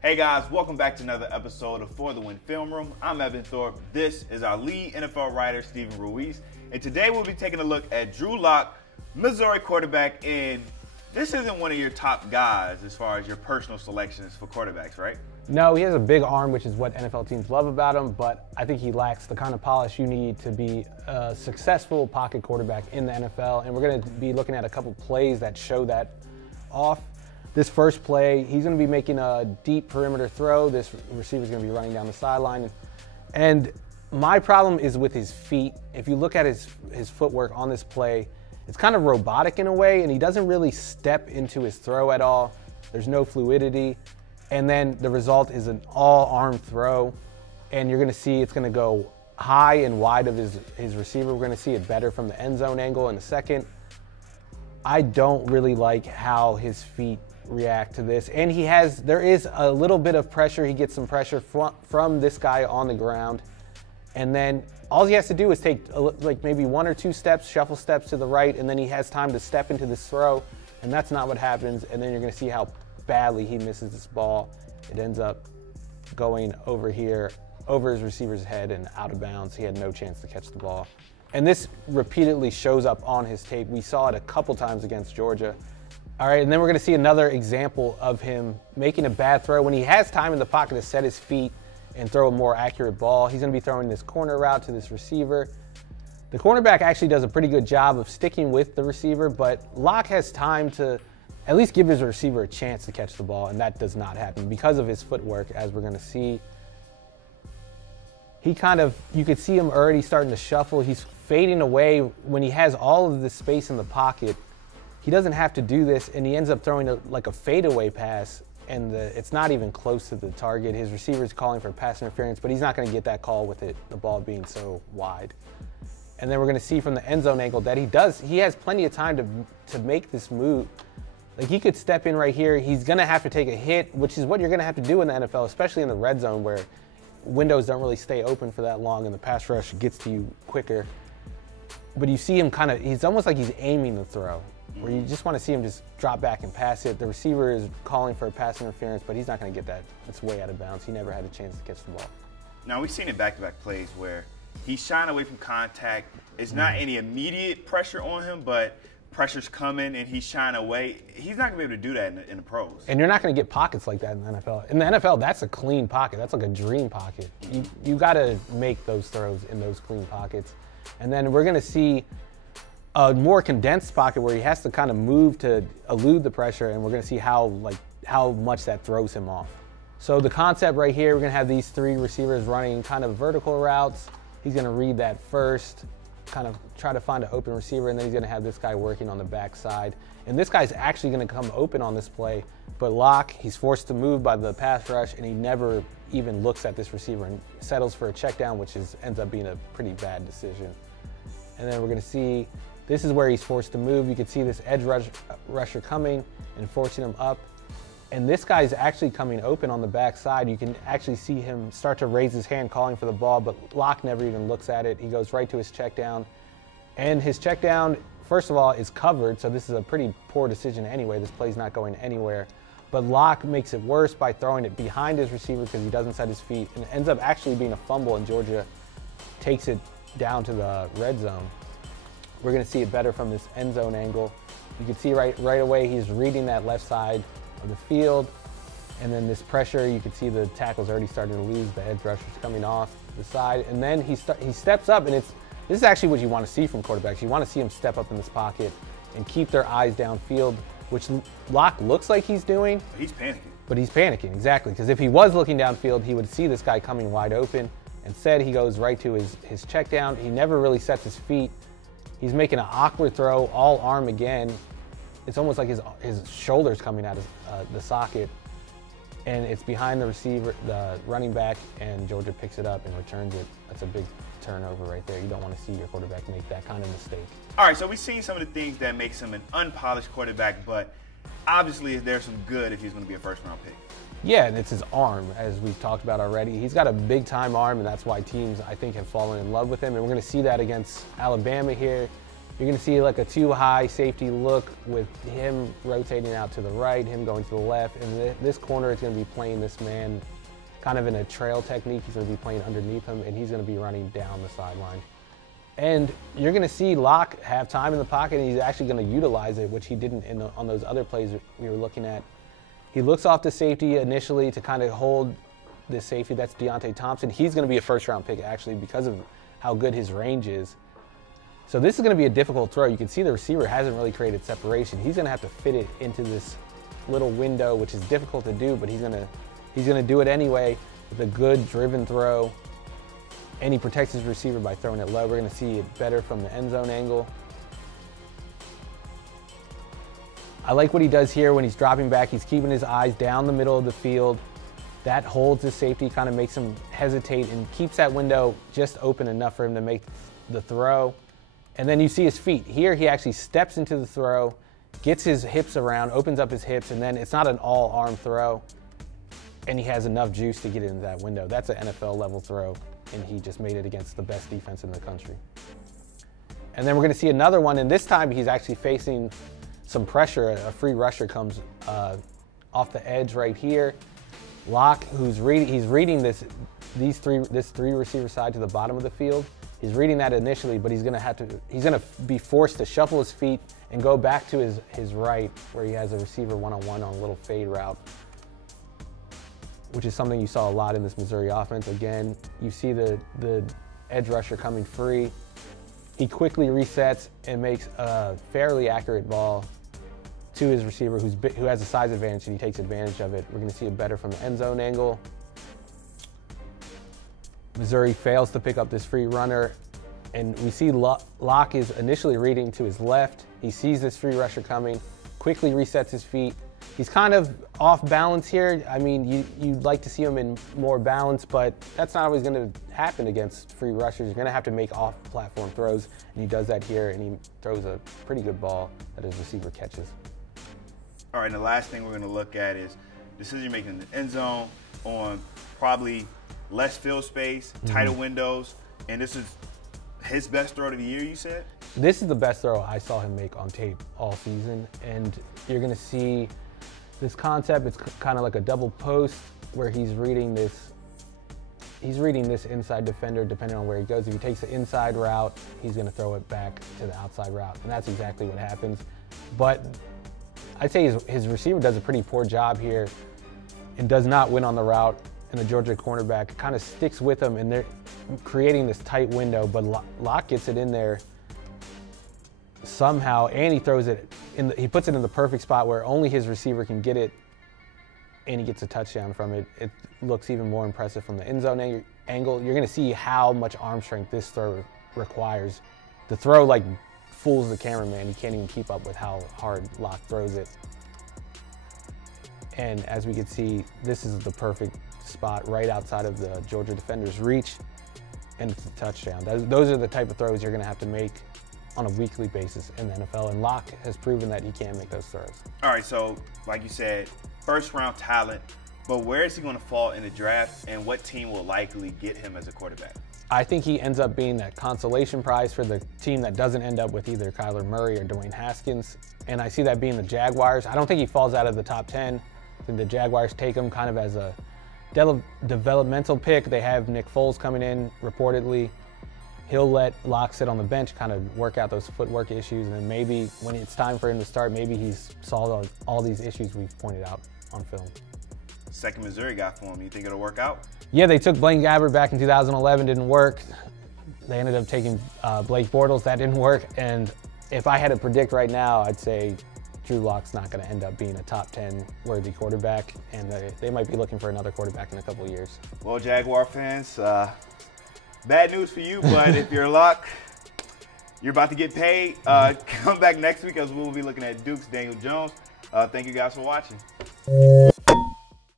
Hey guys, welcome back to another episode of For the Win Film Room. I'm Evan Thorpe. This is our lead NFL writer, Steven Ruiz. And today we'll be taking a look at Drew Lock, Missouri quarterback. And this isn't one of your top guys as far as your personal selections for quarterbacks, right? No, he has a big arm, which is what NFL teams love about him, but I think he lacks the kind of polish you need to be a successful pocket quarterback in the NFL. And we're going to be looking at a couple plays that show that off. This first play, he's going to be making a deep perimeter throw. This receiver's going to be running down the sideline. And my problem is with his feet. If you look at his footwork on this play, it's kind of robotic in a way, and he doesn't really step into his throw at all. There's no fluidity. And then the result is an all-arm throw. And you're going to see it's going to go high and wide of his receiver. We're going to see it better from the end zone angle in a second. I don't really like how his feet react to this, and there is a little bit of pressure. He gets some pressure from this guy on the ground, and then all he has to do is take like maybe one or two steps, shuffle steps to the right, and then he has time to step into this throw, and that's not what happens. And then you're going to see how badly he misses this ball. It ends up going over here, over his receiver's head and out of bounds. He had no chance to catch the ball, and this repeatedly shows up on his tape. We saw it a couple times against Georgia. All right, and then we're going to see another example of him making a bad throw. When he has time in the pocket to set his feet and throw a more accurate ball, he's going to be throwing this corner route to this receiver. The cornerback actually does a pretty good job of sticking with the receiver, but Lock has time to at least give his receiver a chance to catch the ball, and that does not happen because of his footwork, as we're going to see. You could see him already starting to shuffle. He's fading away when he has all of this space in the pocket. He doesn't have to do this, and he ends up throwing a fadeaway pass, and it's not even close to the target. His receiver is calling for pass interference, but he's not going to get that call with the ball being so wide. And then we're going to see from the end zone angle that he has plenty of time to make this move. Like, he could step in right here. He's going to have to take a hit, which is what you're going to have to do in the NFL, especially in the red zone where windows don't really stay open for that long and the pass rush gets to you quicker. But you see him he's almost like he's aiming the throw, where you just want to see him just drop back and pass it. The receiver is calling for a pass interference, but he's not going to get that. It's way out of bounds. He never had a chance to catch the ball. Now, we've seen it back-to-back plays where he's shying away from contact. It's not any immediate pressure on him, but pressure's coming and he's shying away. He's not going to be able to do that in the pros. And you're not going to get pockets like that in the NFL. In the NFL, that's a clean pocket. That's like a dream pocket. You got to make those throws in those clean pockets. And then we're going to see a more condensed pocket where he has to kind of move to elude the pressure, and we're going to see how much that throws him off. So the concept right here, we're going to have these three receivers running kind of vertical routes. He's going to read that first, kind of try to find an open receiver, and then he's going to have this guy working on the backside. And this guy's actually going to come open on this play, but Lock, he's forced to move by the pass rush, and he never even looks at this receiver and settles for a check down, which ends up being a pretty bad decision. And then we're going to see, this is where he's forced to move. You can see this edge rusher coming and forcing him up. And this guy's actually coming open on the backside. You can actually see him start to raise his hand calling for the ball, but Lock never even looks at it. He goes right to his check down. And his check down, first of all, is covered, so this is a pretty poor decision anyway. This play's not going anywhere. But Lock makes it worse by throwing it behind his receiver because he doesn't set his feet, and it ends up actually being a fumble, and Georgia takes it down to the red zone. We're going to see it better from this end zone angle. You can see right away he's reading that left side of the field, and then this pressure, you can see the tackle's already starting to lose. The edge rusher's coming off the side, and then he steps up, and this is actually what you want to see from quarterbacks. You want to see them step up in this pocket and keep their eyes downfield, which Lock looks like he's doing. He's panicking. But he's panicking, exactly, because if he was looking downfield, he would see this guy coming wide open. Instead, he goes right to his check down. He never really sets his feet. He's making an awkward throw, all arm again. It's almost like his shoulder's coming out of the socket, and it's behind the receiver, the running back, and Georgia picks it up and returns it. That's a big turnover right there. You don't want to see your quarterback make that kind of mistake. All right, so we've seen some of the things that makes him an unpolished quarterback, but obviously there's some good if he's going to be a first-round pick. Yeah, and it's his arm, as we've talked about already. He's got a big-time arm, and that's why teams, I think, have fallen in love with him. And we're going to see that against Alabama here. You're going to see like a too high safety look with him rotating out to the right, him going to the left, and this corner is going to be playing this man kind of in a trail technique. He's going to be playing underneath him, and he's going to be running down the sideline. And you're going to see Locke have time in the pocket, and he's actually going to utilize it, which he didn't on those other plays we were looking at. He looks off the safety initially to kind of hold this safety. That's Deontay Thompson. He's going to be a first-round pick, actually, because of how good his range is. So this is going to be a difficult throw. You can see the receiver hasn't really created separation. He's going to have to fit it into this little window, which is difficult to do, but he's going to do it anyway with a good driven throw. And he protects his receiver by throwing it low. We're going to see it better from the end zone angle. I like what he does here when he's dropping back. He's keeping his eyes down the middle of the field. That holds his safety, kind of makes him hesitate and keeps that window just open enough for him to make the throw. And then you see his feet. Here he actually steps into the throw, gets his hips around, opens up his hips, and then it's not an all-arm throw. And he has enough juice to get into that window. That's an NFL-level throw, and he just made it against the best defense in the country. And then we're going to see another one, and this time he's actually facing some pressure. A free rusher comes off the edge right here. Locke, he's reading this three receiver side to the bottom of the field. He's reading that initially, but he's going to be forced to shuffle his feet and go back to his right, where he has a receiver one-on-one on a little fade route, which is something you saw a lot in this Missouri offense. Again, you see the edge rusher coming free. He quickly resets and makes a fairly accurate ball to his receiver who has a size advantage, and he takes advantage of it. We're going to see it better from the end zone angle. Missouri fails to pick up this free runner, and we see Locke is initially reading to his left. He sees this free rusher coming, quickly resets his feet. He's kind of off balance here. I mean, you'd like to see him in more balance, but that's not always going to happen against free rushers. You're going to have to make off-platform throws, and he does that here, and he throws a pretty good ball that his receiver catches. All right, and the last thing we're going to look at is decision making in the end zone on probably less field space, tighter windows, and this is his best throw of the year, you said? This is the best throw I saw him make on tape all season, and you're going to see this concept. It's kind of like a double post where he's reading this inside defender depending on where he goes. If he takes the inside route, he's going to throw it back to the outside route, and that's exactly what happens. But I'd say his receiver does a pretty poor job here and does not win on the route, and the Georgia cornerback kind of sticks with him, and they're creating this tight window, but Locke gets it in there somehow, and he throws it he puts it in the perfect spot where only his receiver can get it, and he gets a touchdown from it. It looks even more impressive from the end zone angle. You're going to see how much arm strength this throw requires. The throw like fools the cameraman. He can't even keep up with how hard Locke throws it. And as we can see, this is the perfect spot right outside of the Georgia defender's reach, and it's a touchdown. Those are the type of throws you're going to have to make on a weekly basis in the NFL, and Locke has proven that he can make those throws. All right, so like you said, first-round talent, but where is he going to fall in the draft, and what team will likely get him as a quarterback? I think he ends up being that consolation prize for the team that doesn't end up with either Kyler Murray or Dwayne Haskins, and I see that being the Jaguars. I don't think he falls out of the top 10. I think the Jaguars take him kind of as a developmental pick. They have Nick Foles coming in, reportedly. He'll let Locke sit on the bench, kind of work out those footwork issues, and then maybe when it's time for him to start, maybe he's solved all these issues we've pointed out on film. Second Missouri guy for him. You think it'll work out? Yeah, they took Blaine Gabbert back in 2011, didn't work. They ended up taking Blake Bortles, that didn't work. And if I had to predict right now, I'd say Drew Lock's not going to end up being a top 10 worthy quarterback, and they might be looking for another quarterback in a couple of years. Well, Jaguar fans, bad news for you, but if you're Locke, you're about to get paid. Come back next week as we'll be looking at Duke's Daniel Jones. Thank you guys for watching.